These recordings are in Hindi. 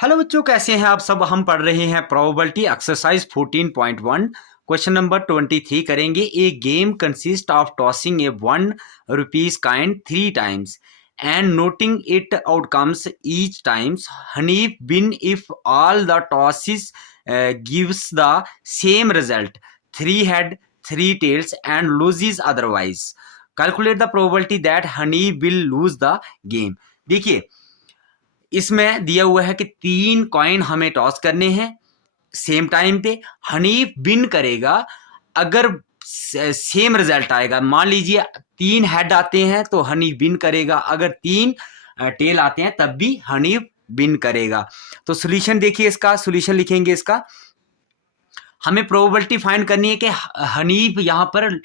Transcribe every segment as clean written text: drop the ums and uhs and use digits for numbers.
हेलो बच्चों, कैसे हैं आप सब। हम पढ़ रहे हैं प्रोबेबिलिटी एक्सरसाइज 14.1 क्वेश्चन नंबर 23 करेंगे। A game consist of tossing a ₹1 coin 3 times and noting it outcomes each times. Hanif win if all the tosses gives the same result, 3 head 3 tails, and loses otherwise. Calculate the probability that Hanif will lose the game. देखिए, इसमें दिया हुआ है कि 3 कॉइन हमें टॉस करने हैं सेम टाइम पे। हनीफ विन करेगा अगर सेम रिजल्ट आएगा। मान लीजिए 3 हेड आते हैं तो हनीफ विन करेगा, अगर 3 टेल आते हैं तब भी हनीफ विन करेगा। तो सॉल्यूशन देखिए, इसका सॉल्यूशन लिखेंगे। इसका हमें प्रोबेबिलिटी फाइंड करनी है कि हनीफ यहां पर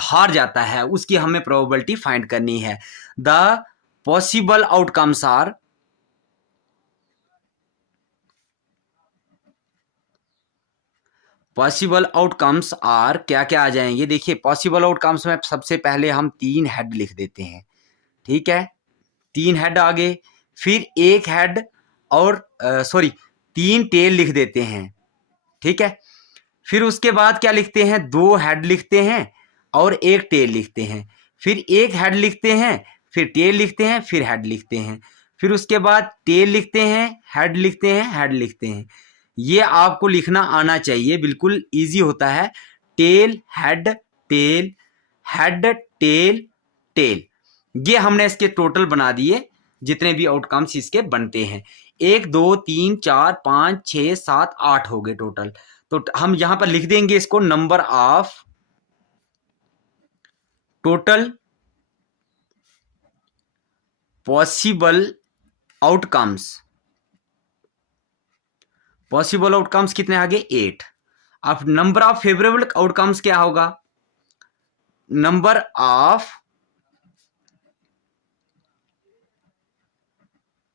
हार जाता है, उसकी हमें प्रोबेबिलिटी फाइंड करनी है। The possible outcomes are, possible outcomes are क्या क्या आ जाएंगे। देखिए, पॉसिबल आउटकम्स में सबसे पहले हम 3 हेड लिख देते हैं। ठीक है, 3 हेड आ गए, फिर 1 हेड और 3 टेल लिख देते हैं। ठीक है, फिर उसके बाद क्या लिखते हैं, 2 हेड लिखते हैं और 1 टेल लिखते हैं। फिर 1 हेड लिखते हैं, फिर टेल लिखते हैं, फिर हेड लिखते हैं। फिर उसके बाद टेल लिखते हैं, हेड लिखते हैं, हेड लिखते हैं। ये आपको लिखना आना चाहिए, बिल्कुल इजी होता है। Tail head tail head tail tail, ये हमने इसके टोटल बना दिए जितने भी आउटकम्स इसके बनते हैं। 1 2 3 4 5 6 7 8 हो गए टोटल। तो हम यहां पर लिख देंगे इसको, number of total possible outcomes. Possible outcomes कितने आ गए, 8। अब नंबर ऑफ फेवरेबल आउटकम्स क्या होगा, नंबर ऑफ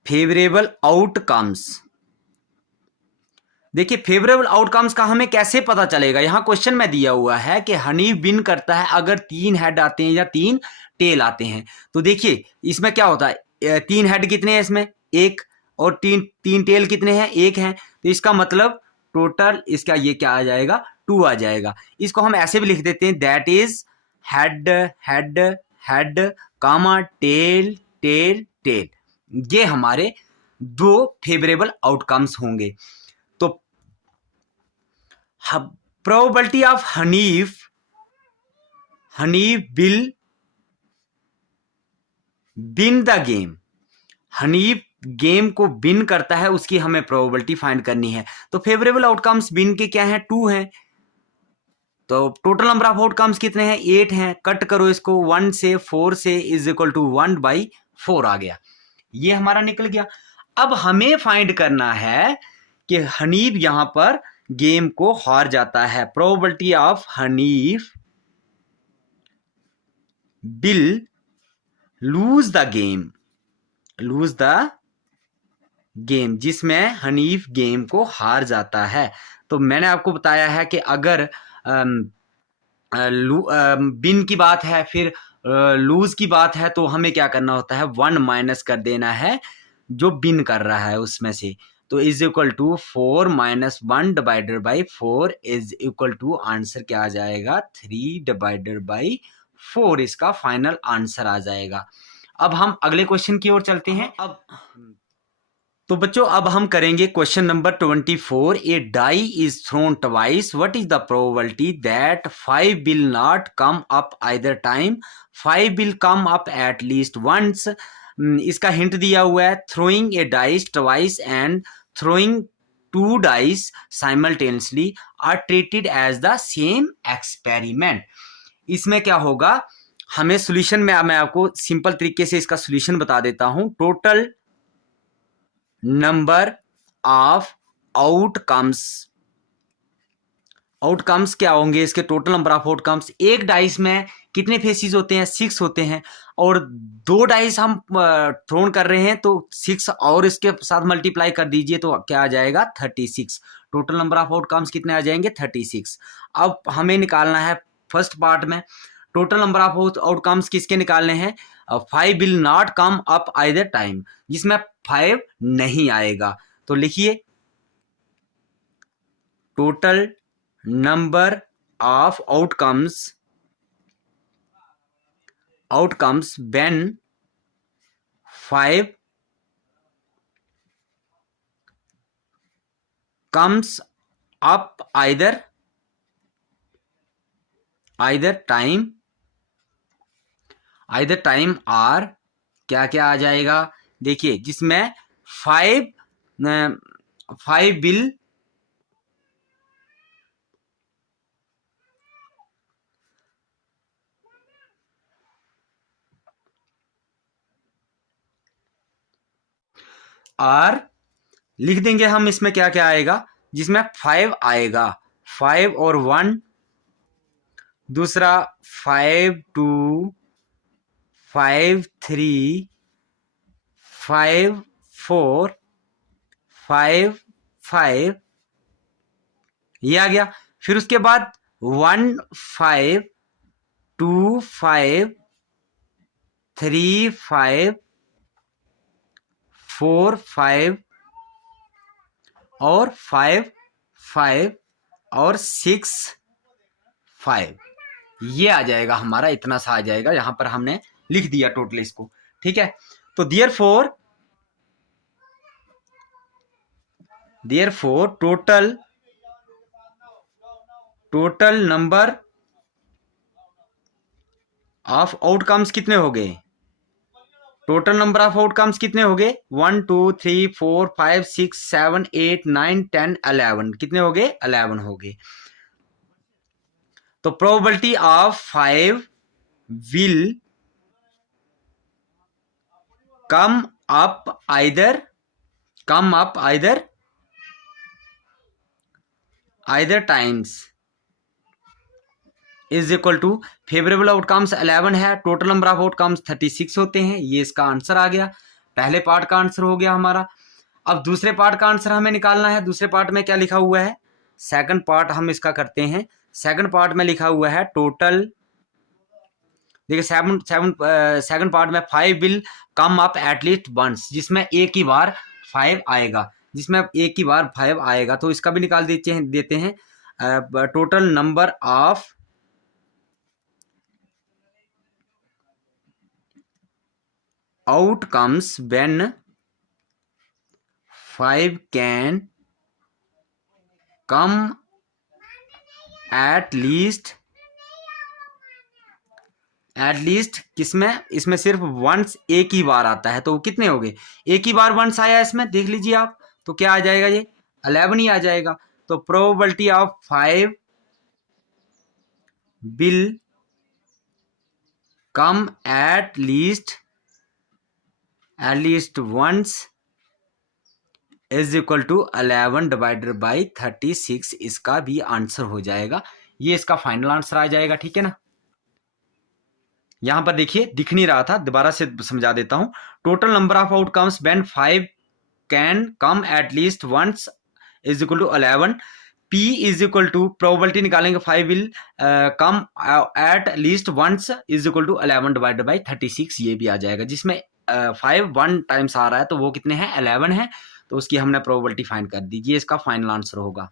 फेवरेबल आउटकम्स। देखिए, फेवरेबल आउटकम्स का हमें कैसे पता चलेगा। यहां क्वेश्चन में दिया हुआ है कि हनी विन करता है अगर 3 हेड आते हैं या 3 टेल आते हैं। तो देखिए, इसमें क्या होता है, 3 हेड कितने हैं इसमें, 1, और 3 टेल कितने हैं, 1 हैं। तो इसका मतलब टोटल इसका ये क्या आ जाएगा, 2 आ जाएगा। इसको हम ऐसे भी लिख देते हैं, that is head head head comma tail tail tail. ये हमारे 2 फेवरेबल आउटकम्स होंगे। तो probability of Hanif will win the game. Hanif game को विन करता है, उसकी हमें प्रोबेबिलिटी फाइंड करनी है। तो फेवरेबल आउटकम्स विन के क्या हैं, 2 हैं। तो टोटल नंबर ऑफ आउटकम्स कितने हैं, 8 हैं। कट करो इसको 1 से 4 से, इज इक्वल टू 1/4 आ गया। ये हमारा निकल गया। अब हमें फाइंड करना है कि हनीफ यहां पर गेम को हार जाता है। Probability of Hanif will lose the game, lose the game, जिसमें हनीफ गेम को हार जाता है। तो मैंने आपको बताया है कि अगर विन की बात है, फिर लूज की बात है, तो हमें क्या करना होता है, 1 माइनस कर देना है जो विन कर रहा है उसमें से। तो is equal to 4 - 1/4 is equal to, answer क्या आ जाएगा, 3/4 इसका फाइनल आंसर आ जाएगा। अब हम अगले क्वेश्चन की ओर चलते हैं। तो बच्चों, अब हम करेंगे question number 24। A die is thrown twice, what is the probability that 5 will not come up either time, 5 will come up at least once. इसका हिंट दिया हुआ है, throwing a dice twice and throwing 2 dice simultaneously are treated as the same experiment. इसमें क्या होगा, हमें सॉल्यूशन में मैं आपको सिंपल तरीके से इसका सॉल्यूशन बता देता हूं। Total number of outcomes, outcomes क्या होंगे इसके, टोटल नंबर ऑफ आउटकम्स। एक डाइस में कितने फेसिस होते हैं, 6 होते हैं, और 2 डाइस हम थ्रोन कर रहे हैं, तो 6 और इसके साथ मल्टीप्लाई कर दीजिए तो क्या आ जाएगा, 36। टोटल नंबर ऑफ आउटकम्स कितने आ जाएंगे, 36। अब हमें निकालना है फर्स्ट पार्ट में, टोटल नंबर ऑफ आउटकम्स किसके निकालने हैं, 5 will not come up either time, जिसमें 5 नहीं आएगा। तो लिखिए total number of outcomes when 5 comes up either time or क्या क्या आ जाएगा, देखिए जिसमें 5 will और लिख देंगे हम इसमें क्या क्या आएगा, जिसमें 5 आएगा, 5 और 1, दूसरा 5 2, 5 3, 5 4, 5 5, ये आ गया। फिर उसके बाद 1 5, 2 5, 3 5, 4 5 और 5 5 और 6 5, ये आ जाएगा हमारा, इतना सा आ जाएगा। यहां पर हमने लिख दिया टोटल इसको, ठीक है। तो therefore total number of outcomes कितने हो गए, टोटल नंबर ऑफ आउटकम्स कितने हो गए, 1 2 3 4 5 6 7 8 9 10 11, कितने हो गए, 11 हो गए। तो probability of 5 will come up either times is equal to favourable outcomes 11 है, टोटल नंबर ऑफ आउटकम्स 36 होते हैं। ये इसका आंसर आ गया, पहले पार्ट का आंसर हो गया हमारा। अब दूसरे पार्ट का आंसर हमें निकालना है। दूसरे पार्ट में क्या लिखा हुआ है, सेकंड पार्ट हम इसका करते हैं। सेकंड पार्ट में लिखा हुआ है टोटल, देखिए सेकंड पार्ट में 5 will come up at least once, जिसमें एक ही बार 5 आएगा, तो इसका भी निकाल देते हैं। Total number of outcomes when 5 can come at least किसमें, इसमें सिर्फ वंस एक ही बार आता है, तो वो कितने हो गए, एक ही बार वंस आया इसमें, देख लीजिए आप, तो क्या आ जाएगा, ये 11 ही आ जाएगा। तो probability of 5 will come at least once is equal to 11 divided by 36, इसका भी आंसर हो जाएगा। ये इसका फाइनल आंसर आ जाएगा, ठीक है ना। यहां पर देखिए दिख नहीं रहा था, दोबारा से समझा देता हूं। Total number of outcomes when 5 can come at least once is equal to 11, P is equal to probability निकालेंगे 5 will come at least once is equal to 11 divided by 36, ये भी आ जाएगा। जिसमें 5 1 टाइम्स आ रहा है, तो वो कितने हैं, 11 है, तो उसकी हमने प्रोबेबिलिटी फाइंड कर दी। ये इसका फाइनल आंसर होगा।